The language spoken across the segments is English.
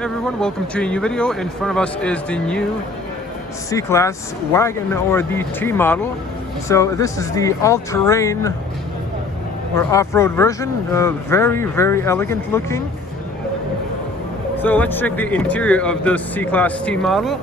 Hey everyone, welcome to a new video. In front of us is the new C-Class wagon, or the T model. So this is the all-terrain or off-road version. Very elegant looking. So let's check the interior of the C-Class T model.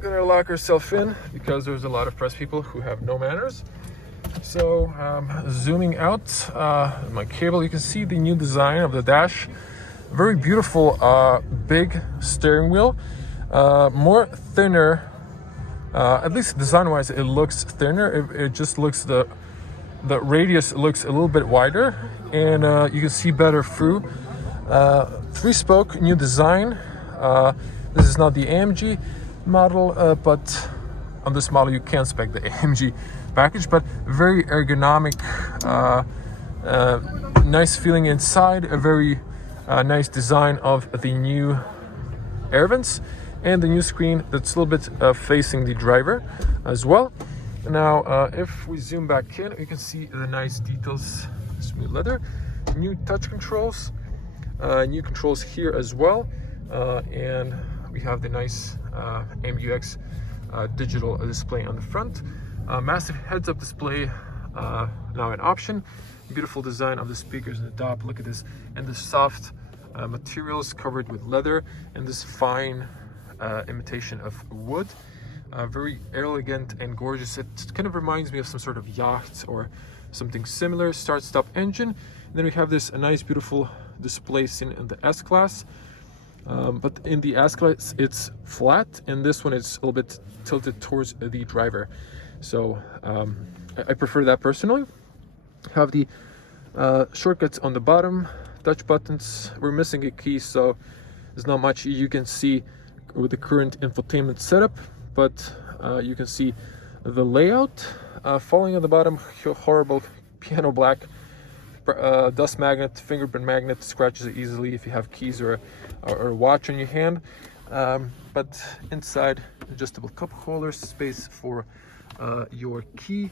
Gonna lock ourselves in because there's a lot of press people who have no manners. So zooming out my cable, you can see the new design of the dash. Very beautiful big steering wheel, more thinner, at least design wise it looks thinner. It just looks, the radius looks a little bit wider, and you can see better through. 3-spoke new design. This is not the AMG model, but on this model you can spec the AMG package, but very ergonomic, nice feeling inside, a very nice design of the new air vents, and the new screen that's a little bit facing the driver as well. Now if we zoom back in, you can see the nice details, smooth leather, new touch controls, new controls here as well, and we have the nice MUX digital display on the front. Massive heads-up display now an option. Beautiful design of the speakers in the top. Look at this, and the soft materials covered with leather, and this fine imitation of wood. Very elegant and gorgeous. It kind of reminds me of some sort of yacht or something similar. Start-stop engine. And then we have this nice beautiful display seen in the S-Class. But in the S-Class it's flat, and this one is a little bit tilted towards the driver. So I prefer that personally. Have the shortcuts on the bottom, touch buttons. We're missing a key, so there's not much you can see with the current infotainment setup, but you can see the layout. Following on the bottom, horrible piano black dust magnet, fingerprint magnet, scratches it easily if you have keys or a watch on your hand. But inside, adjustable cup holder, space for your key,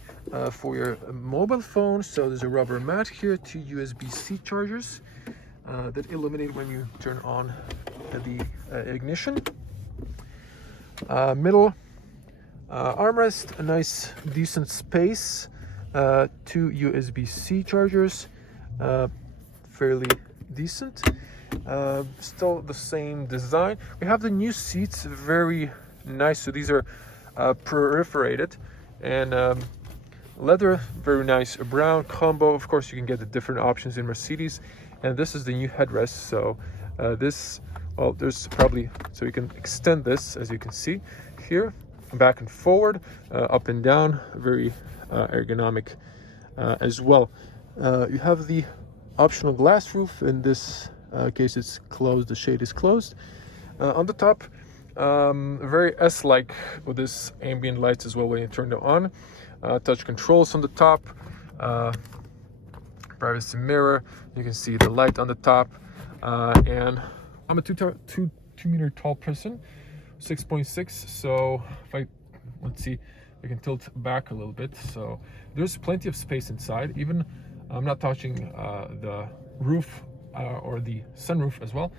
for your mobile phone. So there's a rubber mat here, 2 USB-C chargers that illuminate when you turn on the ignition. Middle armrest, a nice decent space, 2 USB-C chargers, fairly decent. Still the same design. We have the new seats, very nice. So these are perforated, and leather, very nice brown combo. Of course you can get the different options in Mercedes, and this is the new headrest. So this, well, there's probably, so you can extend this, as you can see here, back and forward, up and down, very ergonomic as well. You have the optional glass roof. In this case it's closed, the shade is closed. On the top, very S-like with this ambient lights as well when you turn it on. Touch controls on the top, privacy mirror, you can see the light on the top, and I'm a 2 meter tall person, 6.6, so if I, let's see, I can tilt back a little bit, so there's plenty of space inside. Even I'm not touching the roof or the sunroof as well.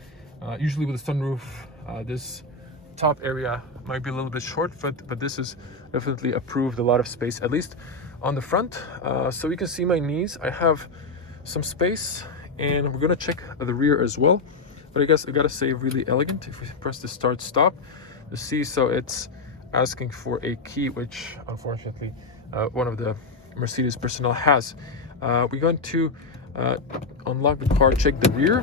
Usually with the sunroof, this top area might be a little bit short, but this is definitely approved, a lot of space, at least on the front. So you can see my knees. I have some space, and we're gonna check the rear as well. But I guess I gotta say, really elegant. If we press the start stop, you see, so it's asking for a key, which unfortunately one of the Mercedes personnel has. We're going to unlock the car, check the rear.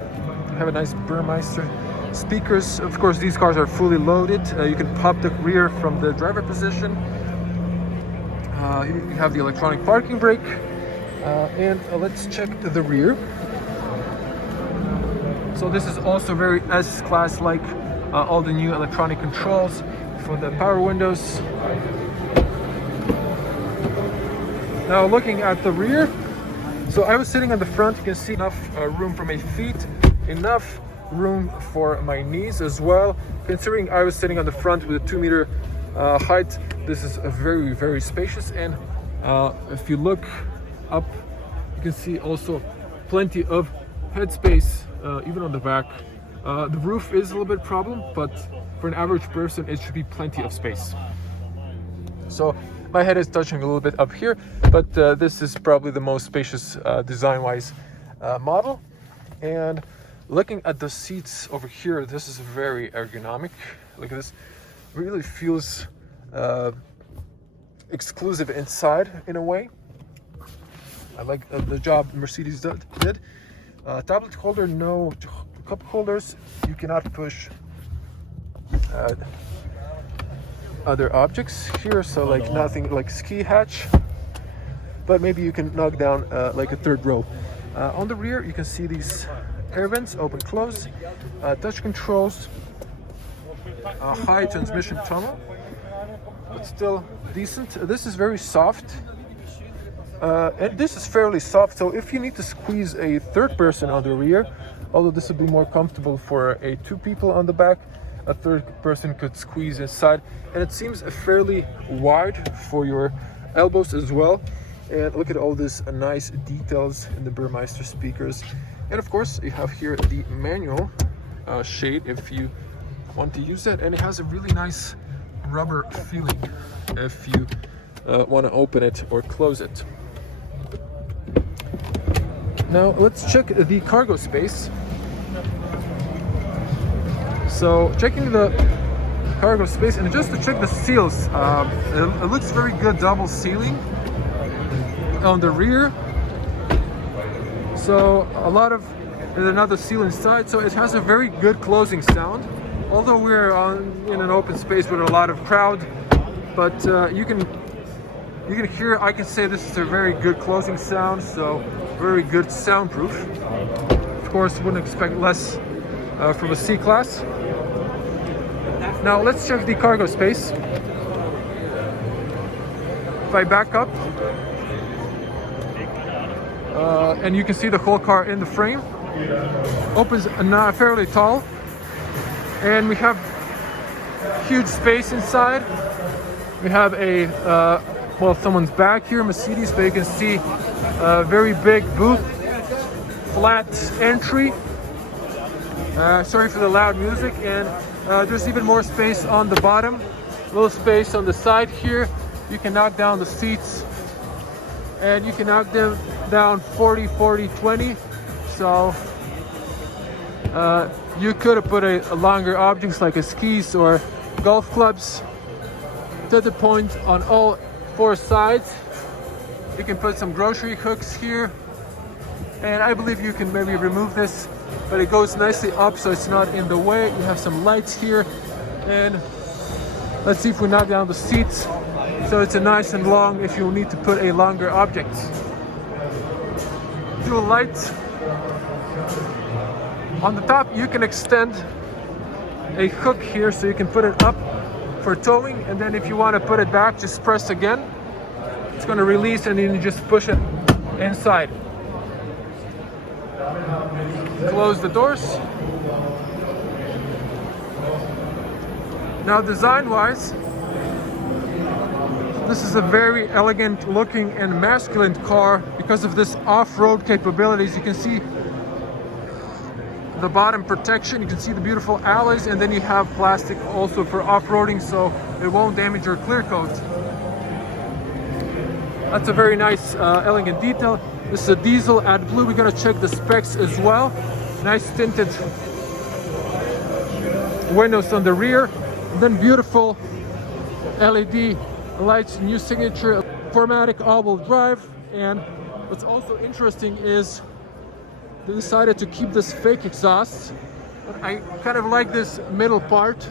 Have a nice Burmeister speakers. Of course, these cars are fully loaded. You can pop the rear from the driver position. You have the electronic parking brake, and let's check the rear. So this is also very S-Class like, all the new electronic controls for the power windows. Now looking at the rear, so I was sitting on the front. You can see enough room for my feet, enough room for my knees as well. Considering I was sitting on the front with a 2 meter height, this is a very spacious. And if you look up, you can see also plenty of headspace, even on the back. The roof is a little bit problem, but for an average person, it should be plenty of space. So my head is touching a little bit up here, but this is probably the most spacious design-wise model. And looking at the seats over here, this is very ergonomic. Look at this, really feels exclusive inside in a way. I like the job Mercedes did. Tablet holder, no cup holders. You cannot push other objects here, so like nothing like ski hatch, but maybe you can knock down like a third row. On the rear you can see these air vents, open close, touch controls, high transmission tunnel, but still decent. This is very soft, and this is fairly soft, so if you need to squeeze a third person on the rear, although this would be more comfortable for a 2 people on the back, a third person could squeeze inside, and it seems fairly wide for your elbows as well. And look at all these nice details in the Burmeister speakers. And of course you have here the manual shade if you want to use it, and it has a really nice rubber feeling if you want to open it or close it. Now let's check the cargo space. So checking the cargo space, and just to check the seals, it looks very good, double sealing on the rear. So there's another seal inside, so it has a very good closing sound. Although we're in an open space with a lot of crowd, but you can hear, I can say this is a very good closing sound, so very good soundproof. Of course, wouldn't expect less from a C-Class. Now let's check the cargo space. If I back up, and you can see the whole car in the frame, opens fairly tall, and we have huge space inside. We have a well, someone's back here, Mercedes, but you can see a very big booth, flat entry. Sorry for the loud music. And there's even more space on the bottom, a little space on the side here. You can knock down the seats, and you can knock them down 40, 40, 20. So you could have put a longer objects like a skis or golf clubs to the point on all 4 sides. You can put some grocery hooks here, and I believe you can maybe remove this, but it goes nicely up so it's not in the way. You have some lights here, and let's see if we knock down the seats so it's a nice and long if you need to put a longer object. Dual lights. On the top you can extend a hook here so you can put it up for towing, and then if you want to put it back, just press again. It's going to release, and then you just push it inside. Close the doors. Now design-wise, this is a very elegant looking and masculine car because of this off-road capabilities. You can see the bottom protection, you can see the beautiful alloys, and then you have plastic also for off-roading so it won't damage your clear coat. That's a very nice elegant detail. This is a diesel AdBlue. We're going to check the specs as well. Nice tinted windows on the rear, and then beautiful LED lights, new signature 4Matic all-wheel drive. And what's also interesting is they decided to keep this fake exhaust, but I kind of like this middle part,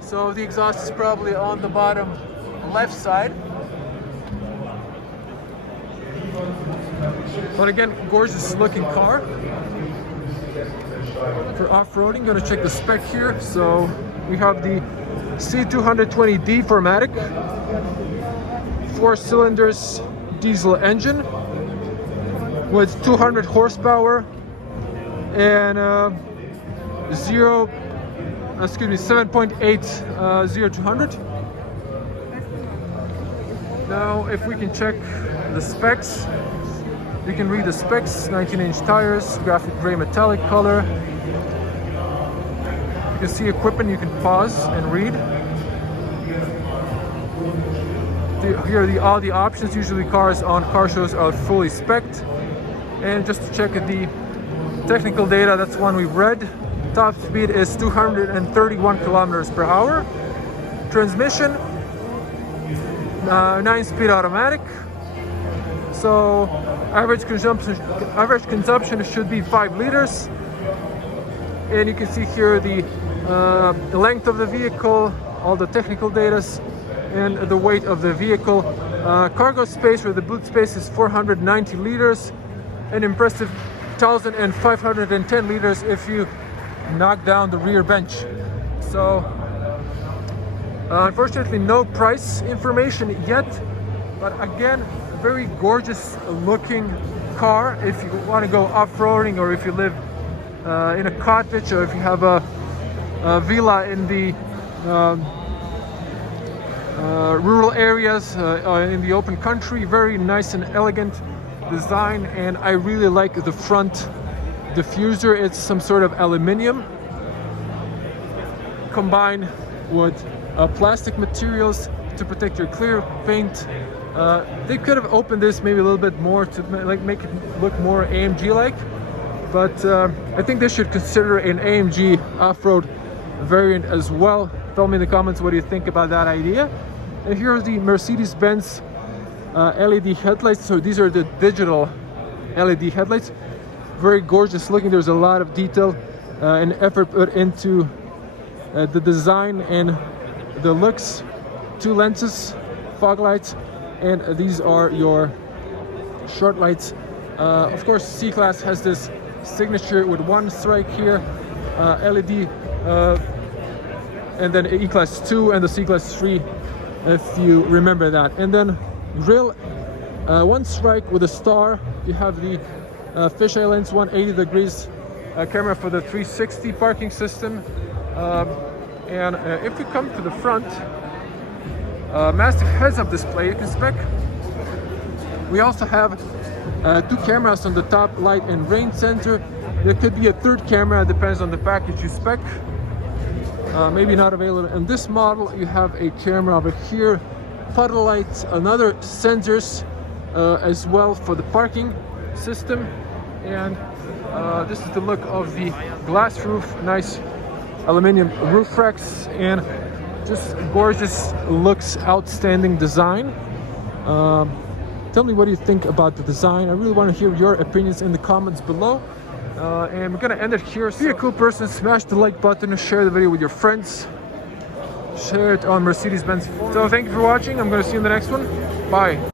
so the exhaust is probably on the bottom left side. But again, gorgeous looking car for off-roading. Gonna check the spec here. So we have the C220D 4Matic, 4 cylinders diesel engine with 200 horsepower and 7.8 0 to 100. Now if we can check the specs, you can read the specs. 19-inch tires, graphic gray metallic color, can see equipment, you can pause and read. Here are all the options. Usually cars on car shows are fully spec'd. And just to check the technical data, that's one we've read. Top speed is 231 kilometers per hour. Transmission, 9-speed automatic. So average consumption should be 5 liters. And you can see here the length of the vehicle, all the technical data, and the weight of the vehicle. Cargo space, or the boot space, is 490 liters. An impressive 1,510 liters if you knock down the rear bench. So unfortunately no price information yet, but again, very gorgeous looking car if you want to go off-roading, or if you live in a cottage, or if you have a villa in the rural areas, in the open country. Very nice and elegant design, and I really like the front diffuser. It's some sort of aluminium combined with plastic materials to protect your clear paint. They could have opened this maybe a little bit more to make it look more AMG like, but I think they should consider an AMG off-road variant as well. Tell me in the comments what do you think about that idea. And here are the Mercedes-Benz LED headlights. So these are the digital LED headlights. Very gorgeous looking. There's a lot of detail and effort put into the design and the looks. 2 lenses, fog lights, and these are your short lights. Of course, C-Class has this signature with 1 strike here, LED, and then E-Class 2 and the C-Class 3, if you remember that. And then grill, 1 strike with a star. You have the fisheye lens, 180 degrees camera for the 360 parking system. And if we come to the front, massive heads-up display you can spec. We also have 2 cameras on the top, light and rain sensor. There could be a 3rd camera, depends on the package you spec. Maybe not available in this model. You have a camera over here, puddle lights, another sensors as well for the parking system. And this is the look of the glass roof, nice aluminum roof racks, and just gorgeous looks, outstanding design. Tell me what do you think about the design. I really want to hear your opinions in the comments below. And we're gonna end it here. So be a cool person, smash the like button, share the video with your friends, share it on Mercedes-Benz. So thank you for watching. I'm gonna see you in the next one. Bye.